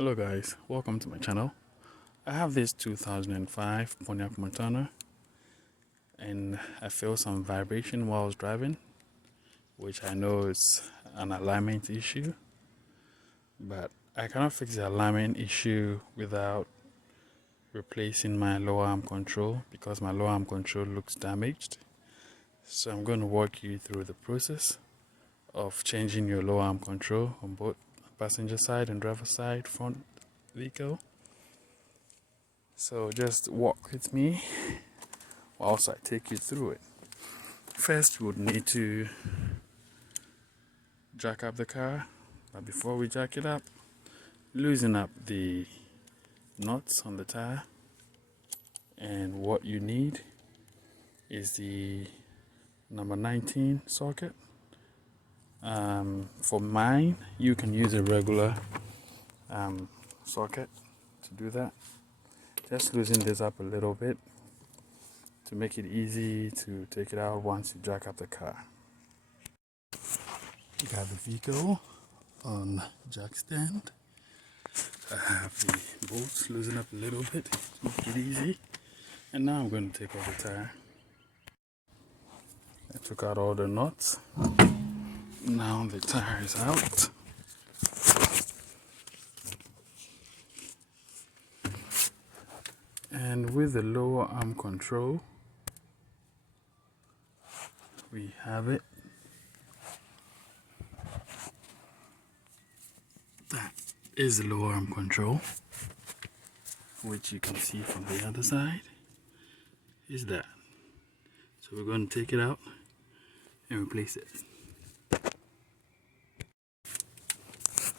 Hello guys, welcome to my channel. I have this 2005 Pontiac Montana and I feel some vibration while I was driving, which I know is an alignment issue, but I cannot fix the alignment issue without replacing my lower arm control because my lower arm control looks damaged. So I'm going to walk you through the process of changing your lower arm control on both passenger side and driver side front vehicle. So just walk with me whilst I take you through it. First, we would need to jack up the car, but before we jack it up, loosen up the nuts on the tire. And what you need is the number 19 socket. For mine, you can use a regular socket to do that. Just loosen this up a little bit to make it easy to take it out once you jack up the car. You got the vehicle on jack stand. I have the bolts loosen up a little bit to make it easy. And now I'm going to take off the tire. I took out all the nuts. Now the tire is out. And with the lower arm control, we have it. That is the lower arm control, which you can see from the other side is that. So we're going to take it out and replace it.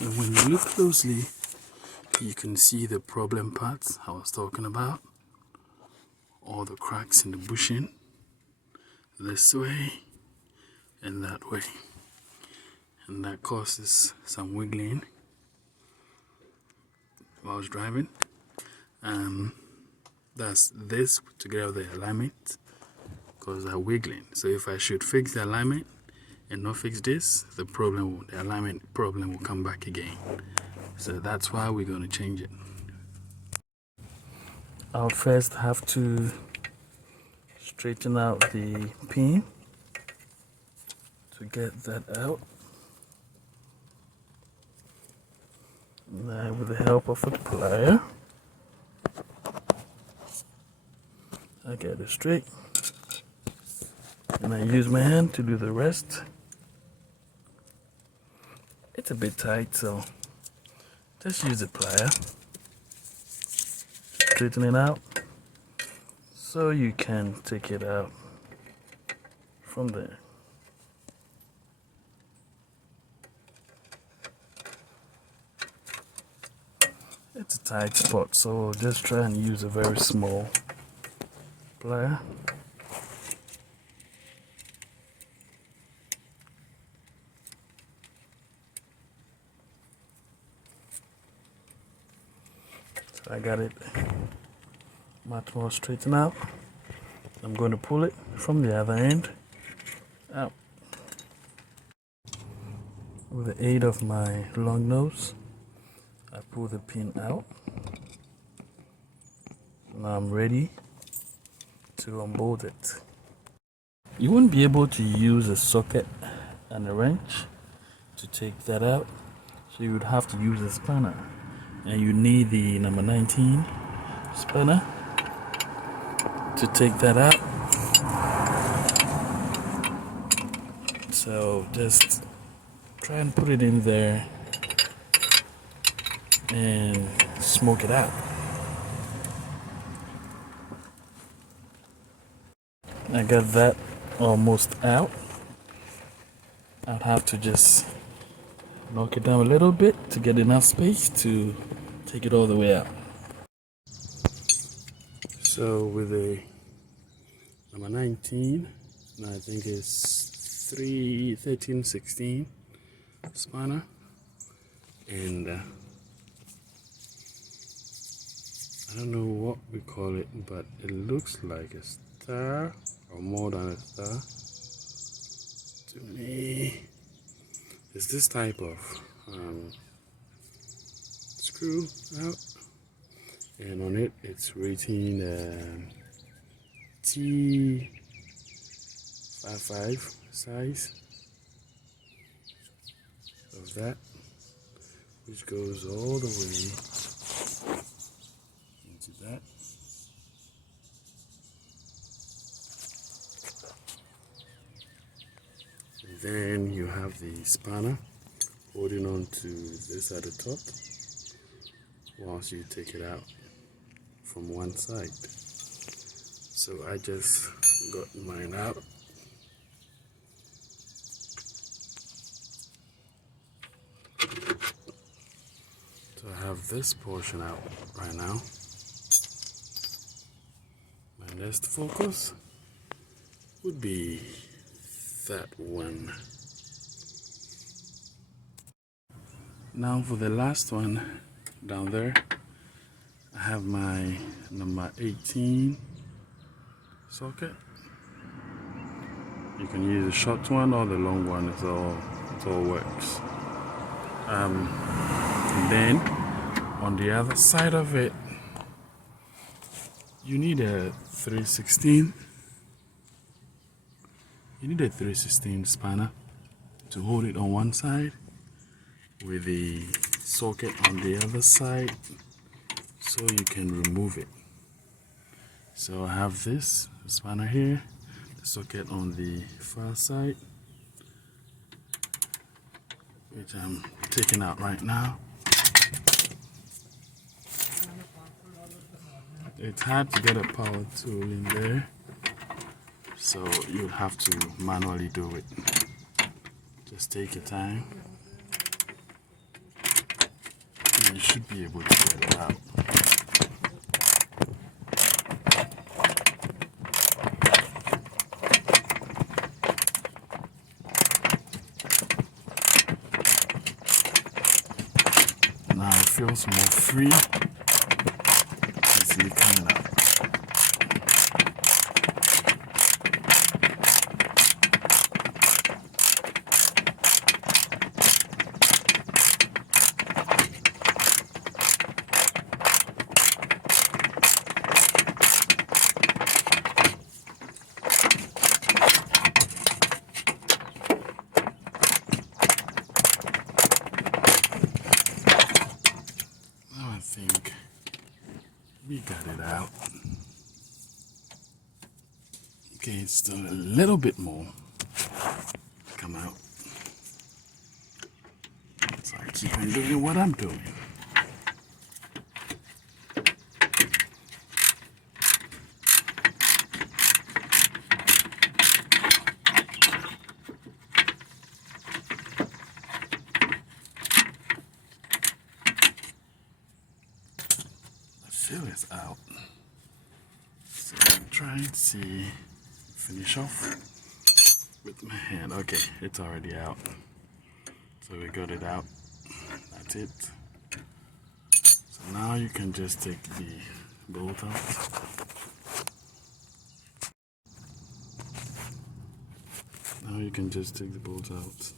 And when you look closely, you can see the problem parts I was talking about. All the cracks in the bushing, this way and that way. And that causes some wiggling while I was driving. That's this together with the alignment, because they're wiggling. So if I should fix the alignment and not fix this, the alignment problem will come back again. So that's why we're going to change it. I'll first have to straighten out the pin to get that out. Now with the help of a plier, I get it straight. And I use my hand to do the rest. It's a bit tight, so just use the plier. Straighten it out so you can take it out from there. It's a tight spot, so just try and use a very small plier. So I got it much more straightened out. I'm going to pull it from the other end out. With the aid of my long nose, I pull the pin out. Now I'm ready to unbolt it. You won't be able to use a socket and a wrench to take that out, so you would have to use a spanner. And you need the number 19 spanner to take that out. So just try and put it in there and smoke it out. I got that almost out. I'll have to just knock it down a little bit to get enough space to take it all the way out. So with the number 19, and I think it's 1316 spanner, and I don't know what we call it, but it looks like a star or more than a star to me. It's this type of screw out, and on it it's rating T55 size of that, which goes all the way into that. And then you have the spanner holding on to this at the top whilst you take it out from one side. So I just got mine out. So I have this portion out right now. My next focus would be that one. Now for the last one down there, I have my number 18 socket. You can use the short one or the long one, it all works. And then on the other side of it, you need a 3/16. You need a 3/16 spanner to hold it on one side, with the socket on the other side, so you can remove it. So I have this spanner here, the socket on the far side, which I'm taking out right now. It's hard to get a power tool in there, so you'll have to manually do it. Just take your time. You should be able to get it out. Now it feels more free. You see it coming out. I think we got it out. Okay, it's still a little bit more come out. So I keep on doing what I'm doing. Feel it's out. So I'm trying to see, finish off with my hand. Okay, it's already out. So we got it out. That's it. So now you can just take the bolt out. Now you can just take the bolt out.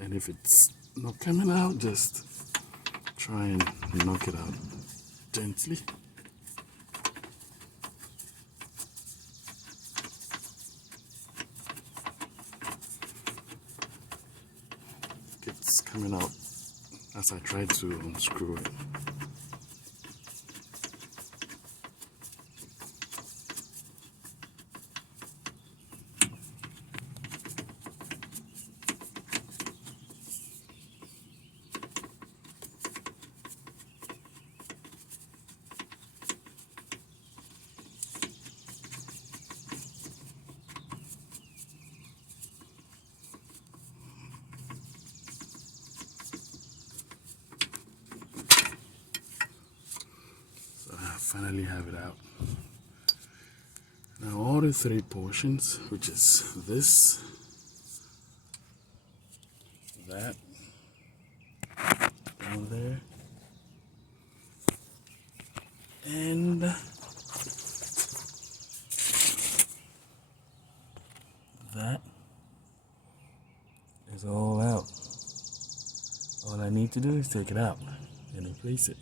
And if it's not coming out, just try and knock it out gently. It's coming out as I try to unscrew it. Finally have it out. Now all the three portions, which is this, that, down there, and need to do is take it out and replace it.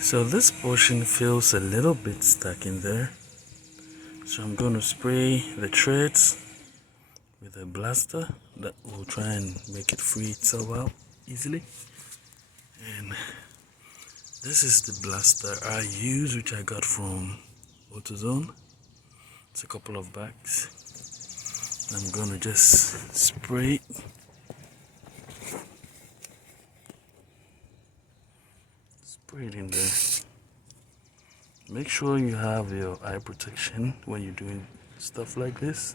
So this portion feels a little bit stuck in there. So I'm going to spray the threads with a blaster that will try and make it free itself out easily. And this is the blaster I use, which I got from AutoZone. It's a couple of bags. I'm going to just spray it. Spray it in there. Make sure you have your eye protection when you're doing stuff like this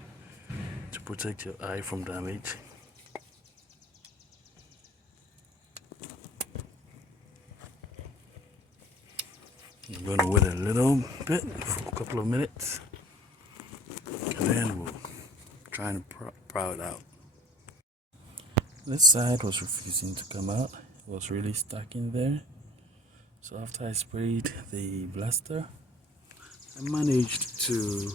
to protect your eye from damage. I'm going to wait a little bit for a couple of minutes and then we'll try and pry it out. This side was refusing to come out. It was really stuck in there. So after I sprayed the blaster, I managed to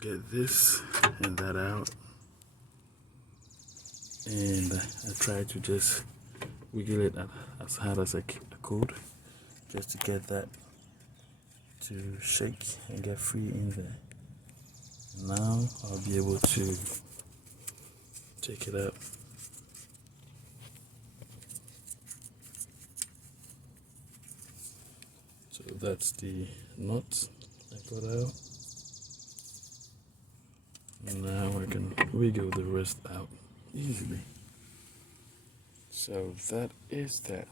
get this and that out. And I tried to just wiggle it as hard as I could, just to get that to shake and get free in there. Now I'll be able to take it out. So that's the nut I got out. And now I can wiggle the rest out easily. So that is that.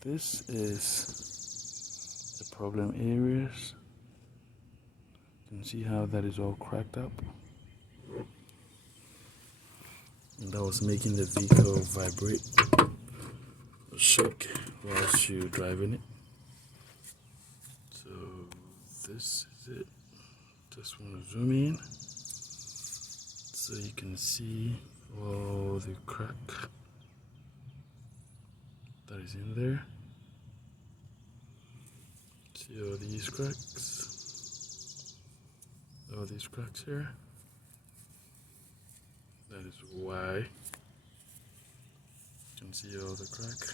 This is the problem areas. You can see how that is all cracked up. And that was making the vehicle vibrate or shake whilst you're driving it. So this is it. Just want to zoom in so you can see all the crack that is in there. See all these cracks? All these cracks here? That is why you can see all the crack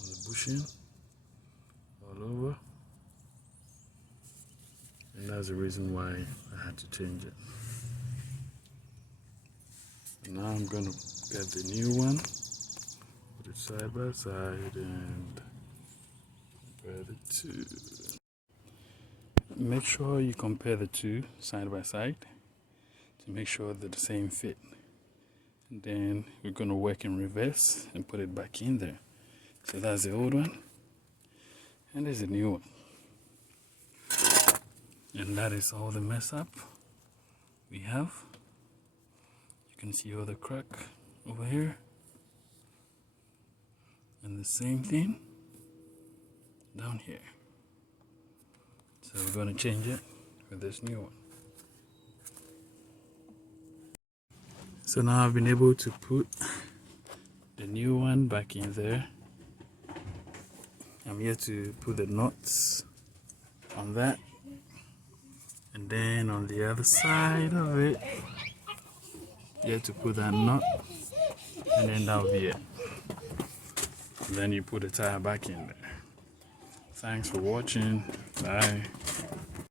on the bushing all over. And that's the reason why I had to change it. Now I'm going to get the new one, put it side by side and compare the two. Make sure you compare the two side by side to make sure they're the same fit. And then we're going to work in reverse and put it back in there. So that's the old one and there's the new one. And that is all the mess up we have. You can see all the crack over here. And the same thing down here. So we're going to change it with this new one. So now I've been able to put the new one back in there. I'm here to put the nuts on that. And then on the other side of it, you have to put that nut, and then that will be it. And then you put the tire back in there. Thanks for watching. Bye.